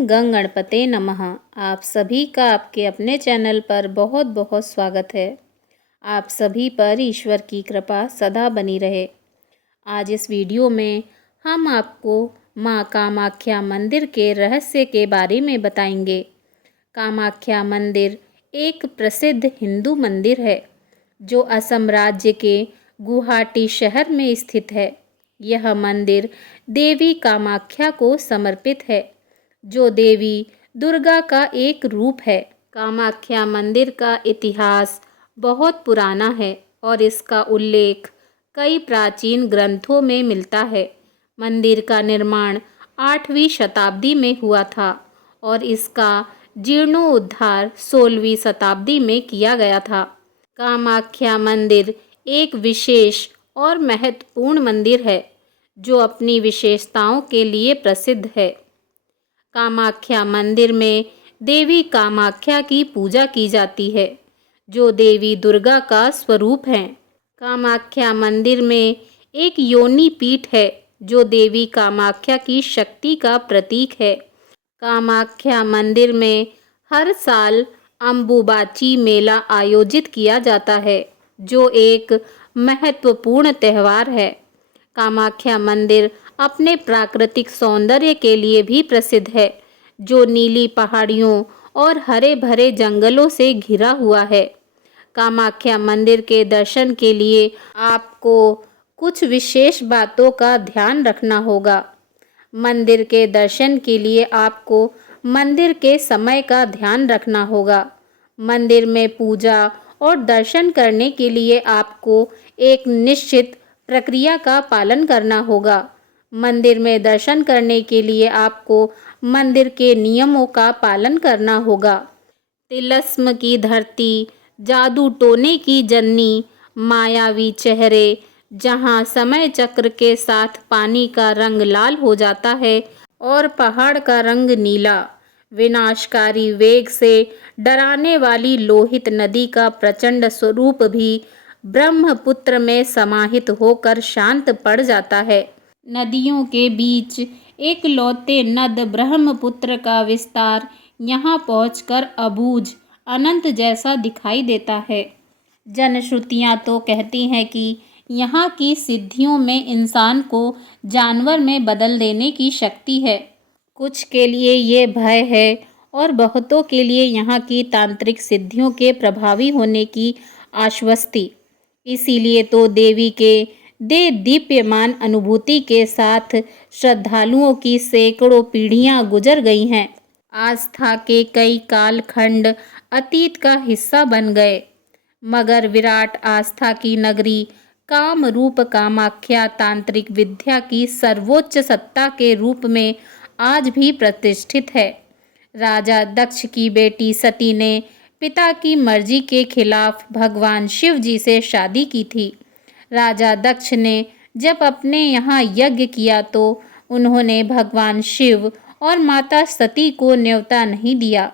ओम गंग गणपते नमः। आप सभी का आपके अपने चैनल पर बहुत बहुत स्वागत है। आप सभी पर ईश्वर की कृपा सदा बनी रहे। आज इस वीडियो में हम आपको माँ कामाख्या मंदिर के रहस्य के बारे में बताएंगे। कामाख्या मंदिर एक प्रसिद्ध हिंदू मंदिर है जो असम राज्य के गुवाहाटी शहर में स्थित है। यह मंदिर देवी कामाख्या को समर्पित है, जो देवी दुर्गा का एक रूप है। कामाख्या मंदिर का इतिहास बहुत पुराना है और इसका उल्लेख कई प्राचीन ग्रंथों में मिलता है। मंदिर का निर्माण 8वीं शताब्दी में हुआ था और इसका जीर्णोद्धार 16वीं शताब्दी में किया गया था। कामाख्या मंदिर एक विशेष और महत्वपूर्ण मंदिर है जो अपनी विशेषताओं के लिए प्रसिद्ध है। कामाख्या मंदिर में देवी कामाख्या की पूजा की जाती है, जो देवी दुर्गा का स्वरूप हैं। कामाख्या मंदिर में एक योनि पीठ है जो देवी कामाख्या की शक्ति का प्रतीक है। कामाख्या मंदिर में हर साल अम्बुबाची मेला आयोजित किया जाता है, जो एक महत्वपूर्ण त्यौहार है। कामाख्या मंदिर अपने प्राकृतिक सौंदर्य के लिए भी प्रसिद्ध है, जो नीली पहाड़ियों और हरे भरे जंगलों से घिरा हुआ है। कामाख्या मंदिर के दर्शन के लिए आपको कुछ विशेष बातों का ध्यान रखना होगा। मंदिर के दर्शन के लिए आपको मंदिर के समय का ध्यान रखना होगा। मंदिर में पूजा और दर्शन करने के लिए आपको एक निश्चित प्रक्रिया का पालन करना होगा। मंदिर में दर्शन करने के लिए आपको मंदिर के नियमों का पालन करना होगा। तिलस्म की धरती, जादू टोने की जननी, मायावी चेहरे, जहां समय चक्र के साथ पानी का रंग लाल हो जाता है और पहाड़ का रंग नीला, विनाशकारी वेग से डराने वाली लोहित नदी का प्रचंड स्वरूप भी ब्रह्मपुत्र में समाहित होकर शांत पड़ जाता है। नदियों के बीच एक लौते नद ब्रह्मपुत्र का विस्तार यहाँ पहुंचकर अबूझ अनंत जैसा दिखाई देता है। जनश्रुतियाँ तो कहती हैं कि यहाँ की सिद्धियों में इंसान को जानवर में बदल देने की शक्ति है। कुछ के लिए ये भय है और बहुतों के लिए यहाँ की तांत्रिक सिद्धियों के प्रभावी होने की आश्वस्ति। इसीलिए तो देवी के दीप्यमान अनुभूति के साथ श्रद्धालुओं की सैकड़ों पीढ़ियां गुजर गई हैं। आस्था के कई कालखंड अतीत का हिस्सा बन गए, मगर विराट आस्था की नगरी कामरूप कामाख्या तांत्रिक विद्या की सर्वोच्च सत्ता के रूप में आज भी प्रतिष्ठित है। राजा दक्ष की बेटी सती ने पिता की मर्जी के खिलाफ भगवान शिव जी से शादी की थी। राजा दक्ष ने जब अपने यहाँ यज्ञ किया तो उन्होंने भगवान शिव और माता सती को न्योता नहीं दिया।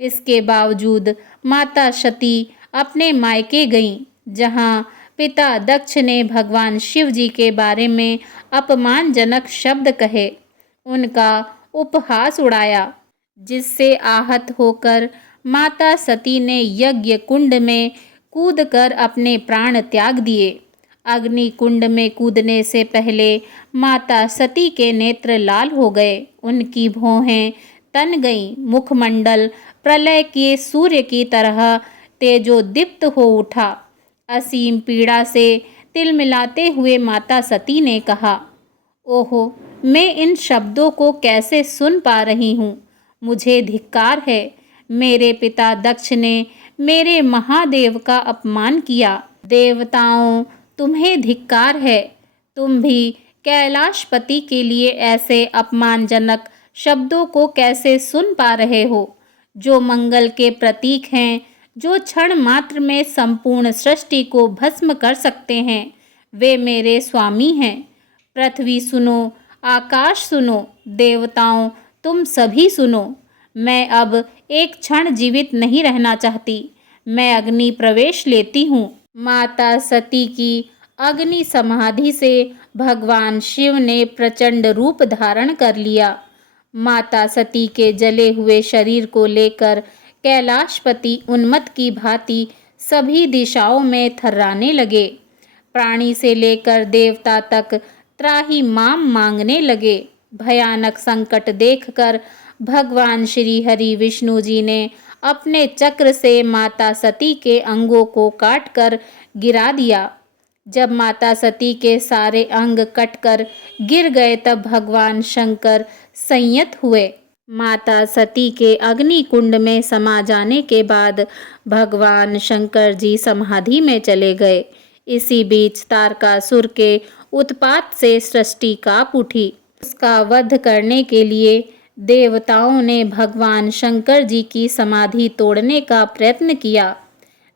इसके बावजूद माता सती अपने मायके गईं, जहाँ पिता दक्ष ने भगवान शिव जी के बारे में अपमानजनक शब्द कहे, उनका उपहास उड़ाया, जिससे आहत होकर माता सती ने यज्ञ कुंड में कूदकर अपने प्राण त्याग दिए। अग्नि कुंड में कूदने से पहले माता सती के नेत्र लाल हो गए, उनकी भौहें तन गईं, मुखमंडल प्रलय के सूर्य की तरह तेजोदीप्त हो उठा। असीम पीड़ा से तिलमिलाते हुए माता सती ने कहा, ओहो, मैं इन शब्दों को कैसे सुन पा रही हूँ। मुझे धिक्कार है। मेरे पिता दक्ष ने मेरे महादेव का अपमान किया। देवताओं, तुम्हें धिक्कार है। तुम भी कैलाशपति के लिए ऐसे अपमानजनक शब्दों को कैसे सुन पा रहे हो, जो मंगल के प्रतीक हैं, जो क्षण मात्र में संपूर्ण सृष्टि को भस्म कर सकते हैं। वे मेरे स्वामी हैं। पृथ्वी सुनो, आकाश सुनो, देवताओं तुम सभी सुनो। मैं अब एक क्षण जीवित नहीं रहना चाहती। मैं अग्नि प्रवेश लेती हूँ। माता सती की अग्नि समाधि से भगवान शिव ने प्रचंड रूप धारण कर लिया। माता सती के जले हुए शरीर को लेकर कैलाशपति उन्मत्त की भांति सभी दिशाओं में थर्राने लगे। प्राणी से लेकर देवता तक त्राहिमाम मांगने लगे। भयानक संकट देखकर भगवान श्री हरि विष्णु जी ने अपने चक्र से माता सती के अंगों को काटकर गिरा दिया। जब माता सती के सारे अंग कटकर गिर गए तब भगवान शंकर संयत हुए। माता सती के अग्नि कुंड में समा जाने के बाद भगवान शंकर जी समाधि में चले गए। इसी बीच तारकासुर के उत्पात से सृष्टि कांप उठी। उसका वध करने के लिए देवताओं ने भगवान शंकर जी की समाधि तोड़ने का प्रयत्न किया।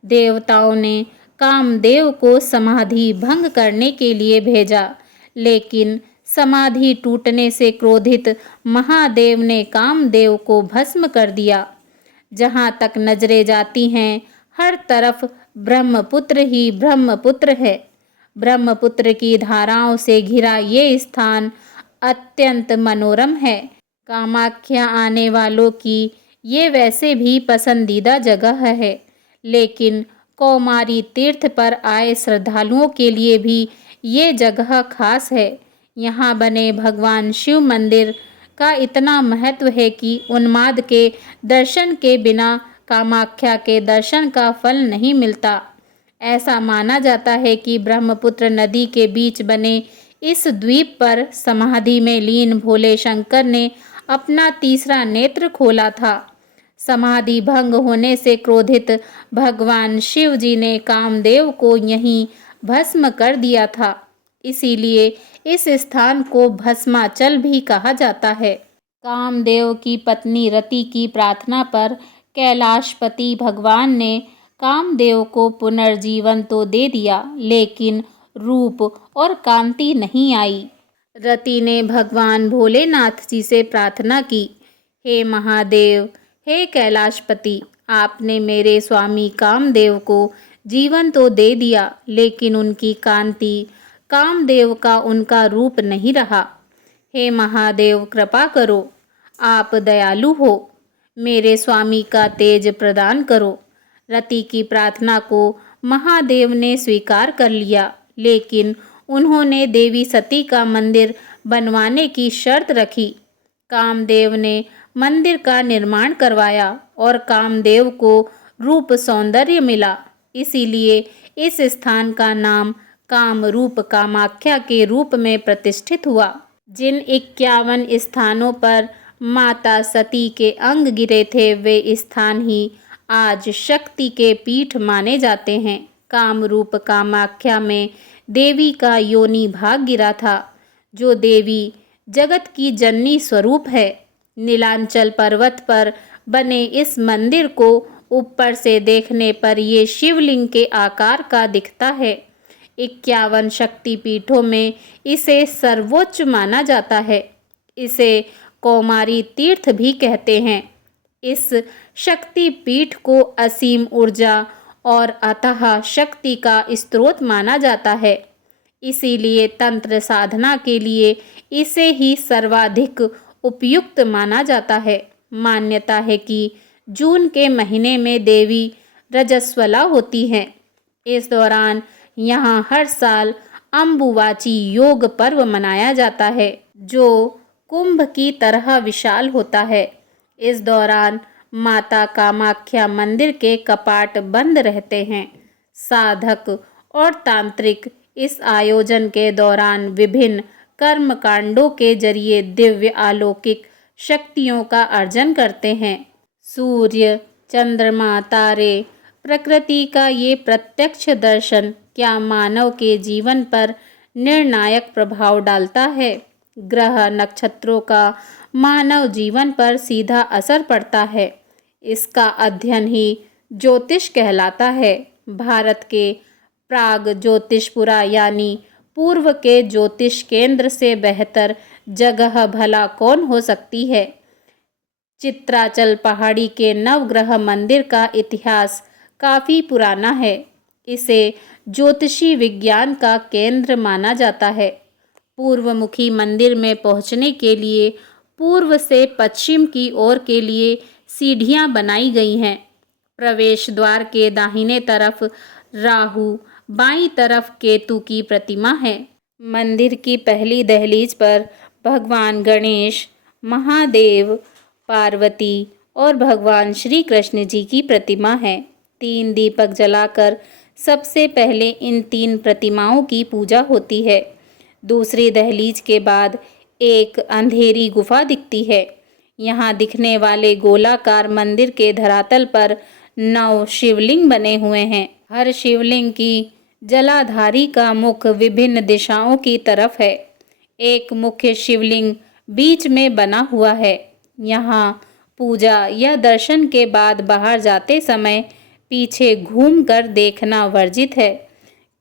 देवताओं ने कामदेव को समाधि भंग करने के लिए भेजा, लेकिन समाधि टूटने से क्रोधित महादेव ने कामदेव को भस्म कर दिया। जहाँ तक नजरें जाती हैं, हर तरफ ब्रह्मपुत्र ही ब्रह्मपुत्र है। ब्रह्मपुत्र की धाराओं से घिरा ये स्थान अत्यंत मनोरम है। कामाख्या आने वालों की ये वैसे भी पसंदीदा जगह है, लेकिन कौमारी तीर्थ पर आए श्रद्धालुओं के लिए भी ये जगह खास है। यहाँ बने भगवान शिव मंदिर का इतना महत्व है कि उन्माद के दर्शन के बिना कामाख्या के दर्शन का फल नहीं मिलता। ऐसा माना जाता है कि ब्रह्मपुत्र नदी के बीच बने इस द्वीप पर समाधि में लीन भोले शंकर ने अपना तीसरा नेत्र खोला था। समाधि भंग होने से क्रोधित भगवान शिव जी ने कामदेव को यहीं भस्म कर दिया था। इसीलिए इस स्थान को भस्माचल भी कहा जाता है। कामदेव की पत्नी रति की प्रार्थना पर कैलाशपति भगवान ने कामदेव को पुनर्जीवन तो दे दिया, लेकिन रूप और कांति नहीं आई। रति ने भगवान भोलेनाथ जी से प्रार्थना की, हे महादेव, हे कैलाशपति, आपने मेरे स्वामी कामदेव को जीवन तो दे दिया, लेकिन उनकी कांति कामदेव का उनका रूप नहीं रहा। हे महादेव, कृपा करो, आप दयालु हो, मेरे स्वामी का तेज प्रदान करो। रति की प्रार्थना को महादेव ने स्वीकार कर लिया, लेकिन उन्होंने देवी सती का मंदिर बनवाने की शर्त रखी। कामदेव ने मंदिर का निर्माण करवाया और कामदेव को रूप सौंदर्य मिला, इसीलिए इस स्थान का नाम कामरूप कामाख्या के रूप में प्रतिष्ठित हुआ। जिन 51 स्थानों पर माता सती के अंग गिरे थे, वे स्थान ही आज शक्ति के पीठ माने जाते हैं। कामरूप कामाख्या में देवी का योनि भाग गिरा था, जो देवी जगत की जननी स्वरूप है। नीलांचल पर्वत पर बने इस मंदिर को ऊपर से देखने पर ये शिवलिंग के आकार का दिखता है। 51 शक्तिपीठों में इसे सर्वोच्च माना जाता है। इसे कौमारी तीर्थ भी कहते हैं। इस शक्तिपीठ को असीम ऊर्जा और अथाह शक्ति का स्रोत माना जाता है। इसीलिए तंत्र साधना के लिए इसे ही सर्वाधिक उपयुक्त माना जाता है। मान्यता है कि जून के महीने में देवी रजस्वला होती हैं। इस दौरान यहाँ हर साल अम्बुवाची योग पर्व मनाया जाता है, जो कुंभ की तरह विशाल होता है। इस दौरान माता कामाख्या मंदिर के कपाट बंद रहते हैं। साधक और तांत्रिक इस आयोजन के दौरान विभिन्न कर्मकांडों के जरिए दिव्य अलौकिक शक्तियों का अर्जन करते हैं। सूर्य, चंद्रमा, तारे, प्रकृति का ये प्रत्यक्ष दर्शन क्या मानव के जीवन पर निर्णायक प्रभाव डालता है? ग्रह नक्षत्रों का मानव जीवन पर सीधा असर पड़ता है। इसका अध्ययन ही ज्योतिष कहलाता है। भारत के प्राग ज्योतिषपुरा यानी पूर्व के ज्योतिष केंद्र से बेहतर जगह भला कौन हो सकती है। चित्राचल पहाड़ी के नवग्रह मंदिर का इतिहास काफ़ी पुराना है। इसे ज्योतिषी विज्ञान का केंद्र माना जाता है। पूर्वमुखी मंदिर में पहुंचने के लिए पूर्व से पश्चिम की ओर के लिए सीढ़ियां बनाई गई हैं। प्रवेश द्वार के दाहिने तरफ राहु, बाईं तरफ केतु की प्रतिमा है। मंदिर की पहली दहलीज पर भगवान गणेश, महादेव, पार्वती और भगवान श्री कृष्ण जी की प्रतिमा है। 3 दीपक जलाकर सबसे पहले इन 3 प्रतिमाओं की पूजा होती है। दूसरी दहलीज के बाद एक अंधेरी गुफा दिखती है। यहाँ दिखने वाले गोलाकार मंदिर के धरातल पर 9 शिवलिंग बने हुए हैं। हर शिवलिंग की जलाधारी का मुख विभिन्न दिशाओं की तरफ है। एक मुख्य शिवलिंग बीच में बना हुआ है। यहाँ पूजा या दर्शन के बाद बाहर जाते समय पीछे घूमकर देखना वर्जित है।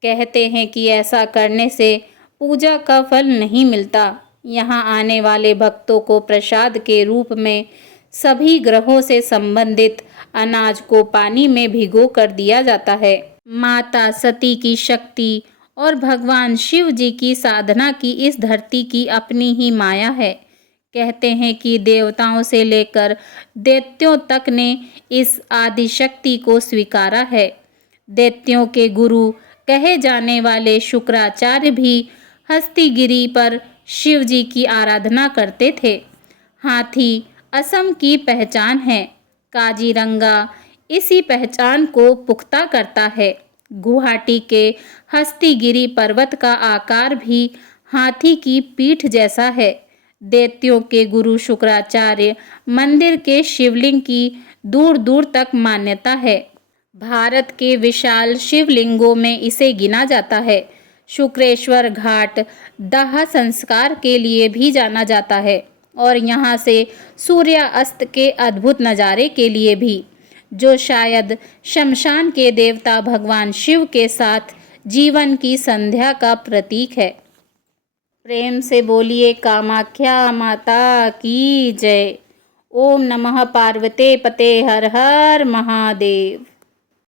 कहते हैं कि ऐसा करने से पूजा का फल नहीं मिलता। यहाँ आने वाले भक्तों को प्रसाद के रूप में सभी ग्रहों से संबंधित अनाज को पानी में भिगो कर दिया जाता है। माता सती की शक्ति और भगवान शिव जी की साधना की इस धरती की अपनी ही माया है। कहते हैं कि देवताओं से लेकर दैत्यों तक ने इस आदिशक्ति को स्वीकारा है। दैत्यों के गुरु कहे जाने वाले शुक्राचार्य भी हस्तिगिरी पर शिव जी की आराधना करते थे। हाथी असम की पहचान है। काजीरंगा इसी पहचान को पुख्ता करता है। गुवाहाटी के हस्तिगिरी पर्वत का आकार भी हाथी की पीठ जैसा है। दैत्यों के गुरु शुक्राचार्य मंदिर के शिवलिंग की दूर दूर तक मान्यता है। भारत के विशाल शिवलिंगों में इसे गिना जाता है। शुक्रेश्वर घाट दाह संस्कार के लिए भी जाना जाता है और यहाँ से सूर्यास्त के अद्भुत नज़ारे के लिए भी, जो शायद शमशान के देवता भगवान शिव के साथ जीवन की संध्या का प्रतीक है। प्रेम से बोलिए कामाख्या माता की जय। ओम नमः पार्वते पते हर हर महादेव।